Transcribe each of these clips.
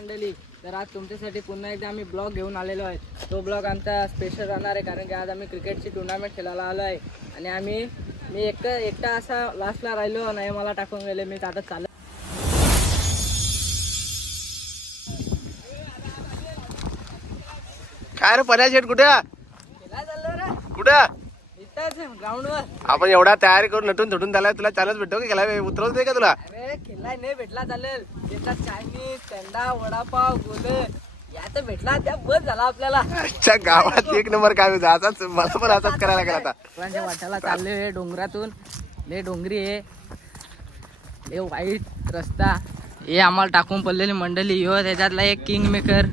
मंडळी, तर आज तुमच्यासाठी पुन्हा एकदा आम्ही ब्लॉग घेऊन आलेलो आहे. तो ब्लॉग आमचा स्पेशल राहणार आहे कारण की आज आम्ही क्रिकेटची टुर्नामेंट खेळायला आलो आहे. आणि मी एकटा असा लास्टला राहिलो नाही, मला टाकून गेले. मी आता चालत काय रे पर्या शेट कुठे खेळायला चाललो रे. कुठं इथंच ग्राउंडवर. आपण एवढा तयारी करून नटून थटून झालाय, तुला चालच भेटतो की गेला उतरवत नाही का तुला? अरे खेळाय नाही भेटला चालेल. त्याच्यात चायनीज, थंडा, वडापाव, गोले यात भेटला त्या बस झाला आपल्याला. अच्छा, गावात एक नंबर काय होता. असाच मला पण असाच करायला लागला आता. फुलांच्या वाट्याला चालले हे डोंगरातून. लय डोंगरी आहे, लय वाईट रस्ता. हे आम्हाला टाकून पडलेली मंडळी. यो त्याच्यातला एक किंग मेकर.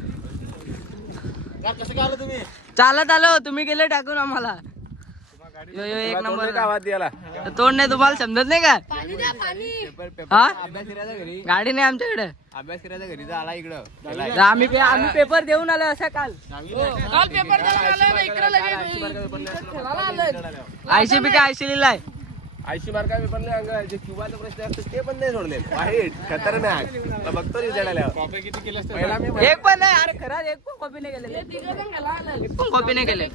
कसं काय आलं तुम्ही? चालत आलो, तुम्ही गेले टाकून आम्हाला. यो एक नंबर गावात याला तोंड नाही तुम्हाला समजत नाही का? हा गाडी नाही आमच्याकडे. अभ्यास करायचा घरी आला इकडं. आम्ही पेपर देऊन आलो असं काल. ICB काय IC लिहिलाय. ऐशी मार्का मी पण नाही. जे क्युबाचा प्रश्न असतो ते पण नाही सोडले. वाईट खतरनाक. बघतो पहिला मी एक पण नाही. अरे खरं एक पण कॉपी नाही केलेली. एक पण कॉपी नाही केले.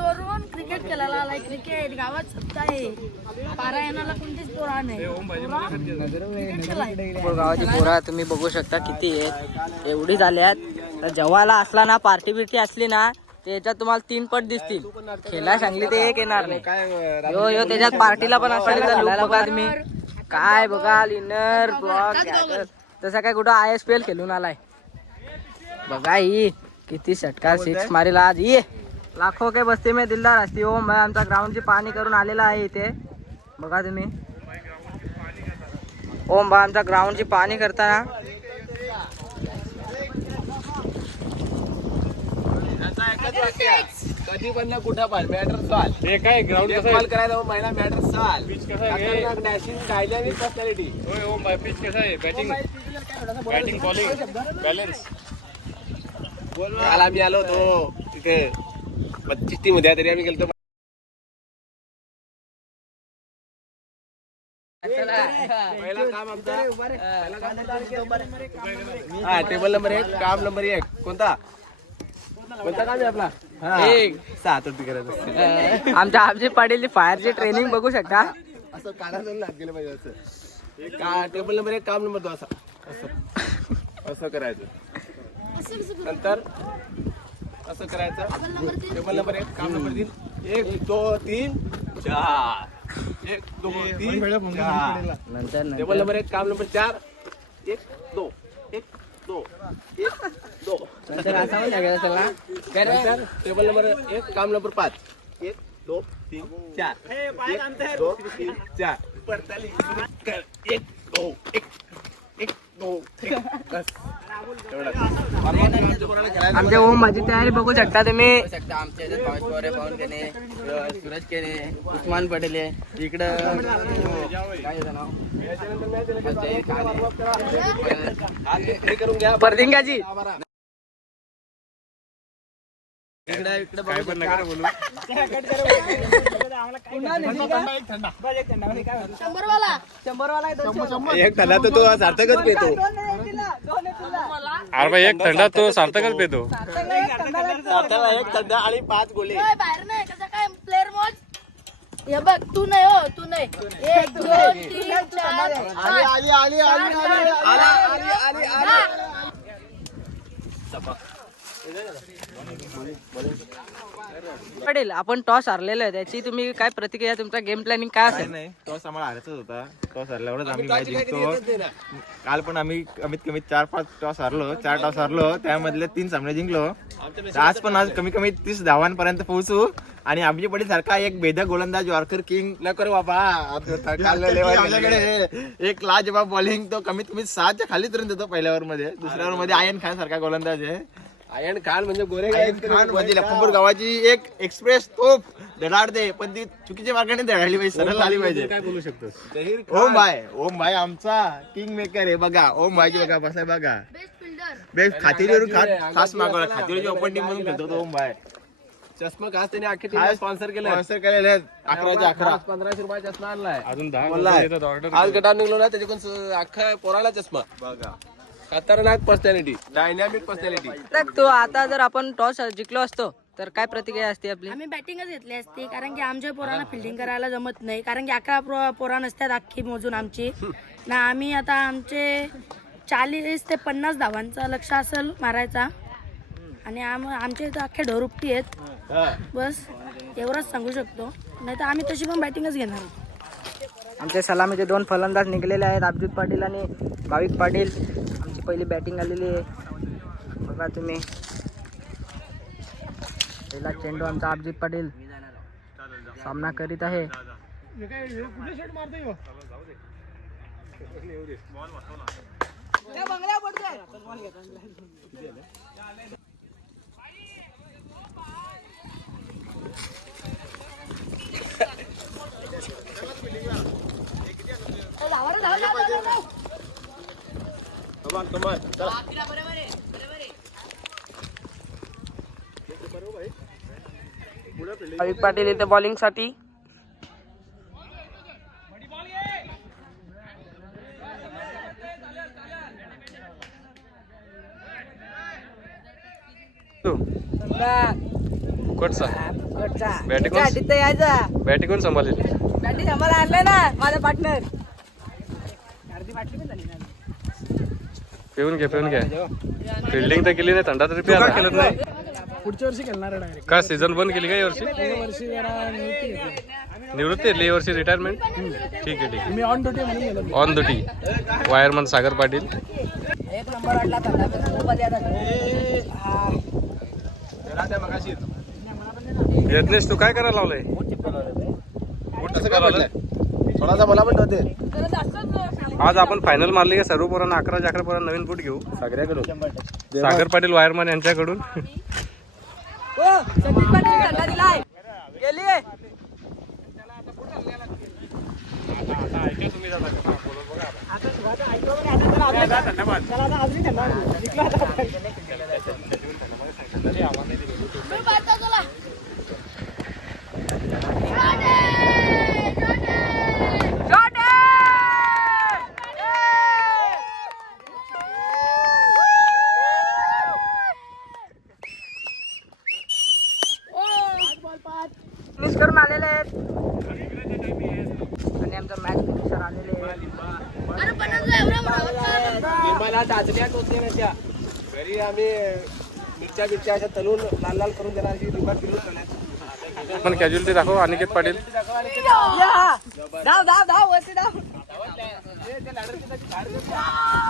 वरून क्रिकेट खेळायला आलाय. क्रिकेट गावात सत्ता आहे. पारायणाला कोणतीच पोरा नाही. गावाची पोरा तुम्ही बघू शकता किती आहेत. एवढी झाल्यात. तर जेवायला असला ना, पार्टी बिर्टी असली ना, त्याच्यात तुम्हाला 3 पट दिसतील. खेळायला सांगली ते एक येणार नाही. यो त्याच्यात पार्टीला पण असेल तर बघा तुम्ही. काय बघाल इनर ब्लॉक तसा काय कुठं ISPL खेळून आलाय. बघा ही किती षटकार 6 मारेल आज. ये लाखो के बस्ती में दिलदार असती. ओम भाई आमचा ग्राउंडची पाहणी करून आलेला आहे इथे. बघा तुम्ही, ओम भाई आमचा ग्राउंडची पाहणी करताना. कधी पण कुठं पण मॅटर सॉल्व. हे काय ग्राउंड कॉल करायला महिना मॅटर सॉल्व. पिच कसं आहे, डॅशिंग डायनॅमिक पर्सनॅलिटी. होय ओम भाई, पिच कसं आहे, बॅटिंग बॉलिंग बॅलन्स. काल आम्ही आलो होतो तिथे 25 टीम होत्या, तरी आम्ही गेलो. पहिला काम आमचा हा टेबल नंबर 1, काम नंबर 1 कोणता काम आहे आपला? एक 7 करायचं. आमची पडेल फायरची ट्रेनिंग बघू शकता. असं कानाचं नाक गेलं पाहिजे. असं टेबल नंबर 1 काम नंबर 2 असं करायचं. नंतर असं करायचं. टेबल नंबर 1 काम नंबर 3 1 2 3 4 1 2 3 4. नंतर टेबल नंबर 1 काम नंबर 4 1 2 1 2 1 2. असा पण लागेल असेल ना. नंतर टेबल नंबर 1 काम नंबर 5 1 2 3 4 1 2 3 4. 1 2 1 2 बस. आमच्या ओम माझी तयारी बघू शकता तुम्ही. पवन केने, सूरज केने, उस्मान पटेल आहे इकडं. करून घ्या परदिंगाजी. इकडे काय पण नका बोलू. एक थंडा तर तो सार्थकच पेतो. अरे भाई, एक थंडा तो सार्थकच पेतो. सार्थकला एक थंडा आणि 5 गोले. बाहेर नाही कसं काय प्लेअर मॉच. हे बघ, तू नाही हो, तू नाही. 1 2 3 4 पडेल. आपण टॉस हारलेलो आहे, त्याची तुम्ही काय प्रतिक्रिया, तुमचा गेम प्लॅनिंग काय असेल? नाही, टॉस आम्हाला हारायचाच होता. टॉस हरल्यावरच आम्ही मॅच जिंकतो. काल पण आम्ही कमीत कमी 4-5 टॉस हारलो, 4 टॉस हारलो, त्यामधले 3 सामने जिंकलो. आज कमी कमी 30 धावांपर्यंत पोहोचू. आणि आमची पडी सारखा एक भेदक गोलंदाज यॉर्कर किंग न करू बाबा. एक लाजवाब बॉलिंग, तो कमीत कमी 6च्या खालीच रन देतो पहिल्या ओव्हर मध्ये. दुसऱ्या ओव्हर मध्ये आयन खान सारखा गोलंदाज आहे. आयन खान म्हणजे गोरे खान म्हणजे लखनपूर गावाची एक एक्सप्रेस तोफ धडाडते, पण ती चुकीच्या मार्गाने धडाडली पाहिजे, सरळ आली पाहिजे. काय बोलू शकतो. ओम भाई आमचा किंग मेकर आहे. बघा ओम भाईची बघा बसाय बघा. Best fielder. बेस्ट खातिरीवरून खास मागवला. खातिरीची ओपन टीम म्हणून खेळतो तो ओम भाई. चष्मा खास त्याने अख्खी टीम स्पॉन्सर केलं. स्पॉन्सर केलेले आहेत 11/11. 1500 रुपये चष्मा आणलाय. अजून 10 बोललाय. येतात ऑर्डर. आज गटार निघलो ना त्याच्याकडून अख्खा पोराला चष्मा. बघा खतरनाक पर्सनॅलिटी, डायनॅमिक पर्सनॅलिटी. तो आता जर आपण टॉस जिंकलो असतो तर काय प्रतिक्रिया असते आपली? आम्ही बॅटिंगच घेतली असती, कारण की आमच्या पोरांना फिल्डिंग करायला जमत नाही, कारण की 11 पोरा नसतात अख्खी मोजून आमची ना. आम्ही आता आमचे 40 ते 50 धावांचा लक्ष असेल मारायचा आणि आमच्या इथं अख्खे ढोरुपटी आहेत. बस एवढंच सांगू शकतो, नाही तर आम्ही तशी पण बॅटिंगच घेणार आहोत. आमचे सलामीचे 2 फलंदाज निघलेले आहेत, अभिजित पाटील आणि भाविक पाटील. आमची पहिली बॅटिंग आलेली आहे बघा तुम्ही. पहिला चेंडू आमचा अभिजित पाटील सामना करीत आहे. भाविक पाटील इथे बॉलिंग साठी. फुकटचा बॅटिंग कोण सांभाळेल? बॅटिंग आम्हाला आणलंय ना माझा पार्टनर. पिऊन घ्या फिल्डिंग तर केली नाही, थंडा तरी प्यायला खेळत नाही. पुढच्या वर्षी खेळणार आहे डायरेक्ट. का सीझन बंद केली का यावर्षी? वर्षी जरा निवृत्ती घेतली यावर्षी, रिटायरमेंट. ठीक आहे. मी ऑन ड्युटी म्हणून गेलो. On duty wireman Sagar Patil. एक नंबर वाटला यज्ञेश तू काय करायला लावलंय? थोडासा मला पण होते. आज आपण फायनल मारली का सर्व पोरांना 11 पोरांना नवीन बूट घेऊ सगळ्याकडून. सागर पाटील वायरमन यांच्याकडून. मिस करून आलेले आहेत आणि आमचा मॅच फिनिशर आलेले आहे. लिंबाला टाचण्या टोचल्या नाही त्या. घरी आम्ही मिरच्या अशा तलून लाल लाल करून देणार. लिंबा फिरून खाण्याचं. पण कॅज्युअलिटी दाखव अनिकेत पाटील.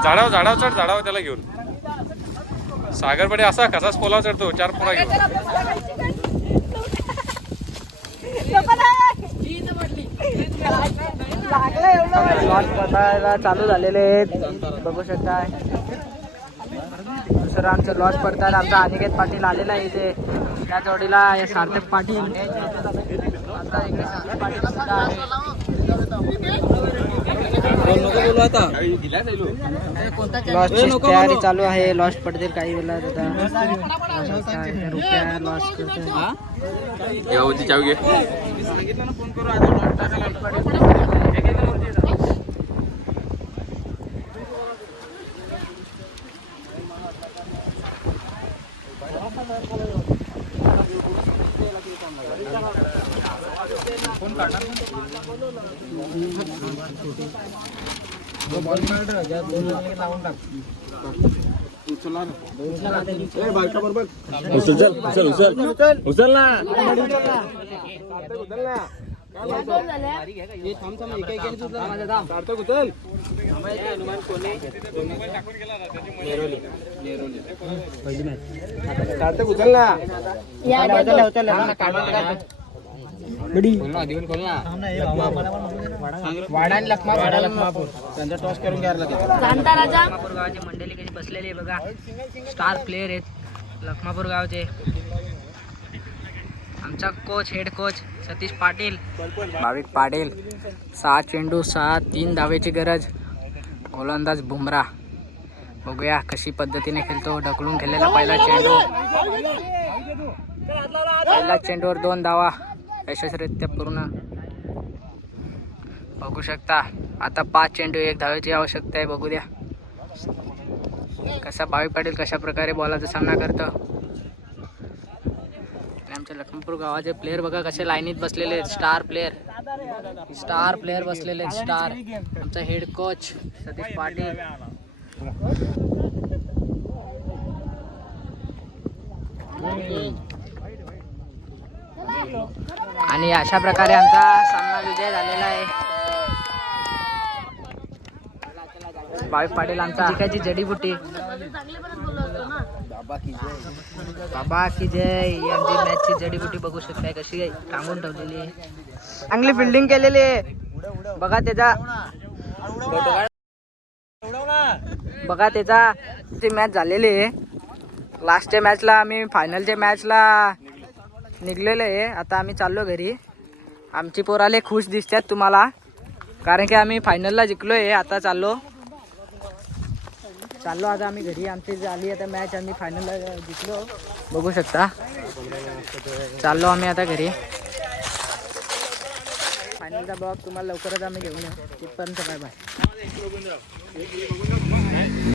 झाडावर चढ त्याला घेऊन. सागर पाटील असा कसाच पोलावर चढतो 4 पोरा घेऊन. लॉस पडायला चालू झालेले आहेत बघू शकता. दुसरं आमचं लॉस पडतात. आमचा अनिकेत पाटील आलेला आहे इथे. त्या जोडीला हे सार्थक पाटील. आता इकडे सार्थक पाटील सुद्धा आहे. लॉसची तयारी चालू आहे. लॉस पडतील काही वेळात आता. रुपया लॉस करतोय. लखमापूर गावाची मंडळी कशी बसलेली आहे बघा. स्टार प्लेयर आहेत लखमापूर गावचे. आमचा coach head coach Satish Patil. भाविक पाटील. 6 चेंडू 3 धावेची गरज. गोलंदाज बुमरा. बघूया कशी पद्धतीने खेळतो. ढकलून खेळलेला पहिला चेंडू. पहिल्या चेंडूवर 2 धावा यशस्वीरित्या पूर्ण. बघू शकता आता 5 चेंडू 1 धावेची आवश्यकता आहे. बघू द्या कसा भावी पाटील कशा प्रकारे बॉलाचा सामना करतो. आणि आमच्या लखनपूर गावाचे प्लेयर बघा कसे लाईनीत बसलेले आहेत. स्टार प्लेयर बसलेले आहेत. स्टार आमचा हेड कोच सतीश पाटील. आणि अशा प्रकारे आमचा सामना विजय झालेला आहे. भावी पाटील आमचा जिकायची जडीबुटी. बाबा की जय. आमची मॅचची जडीबुटी बघू शकताय कशी टांगून ठेवलेली आहे. चांगली फिल्डिंग केलेली आहे. बघा त्याचा ती मॅच झालेली आहे. लास्टच्या मॅचला आम्ही फायनलच्या मॅचला निघलेलो आहे. आता आम्ही चाललो घरी. आमची पोराले खुश दिसतात तुम्हाला कारण की आम्ही फायनलला जिंकलो आहे. आता चाललो आता आम्ही घरी. आमची झाली आता मॅच. आम्ही फायनलला जिंकलो बघू शकता. चाललो आम्ही आता घरी. फायनलचा ब्लॉग तुम्हाला लवकरच आम्ही घेऊन येऊ. तिथपर्यंत बाय बाय.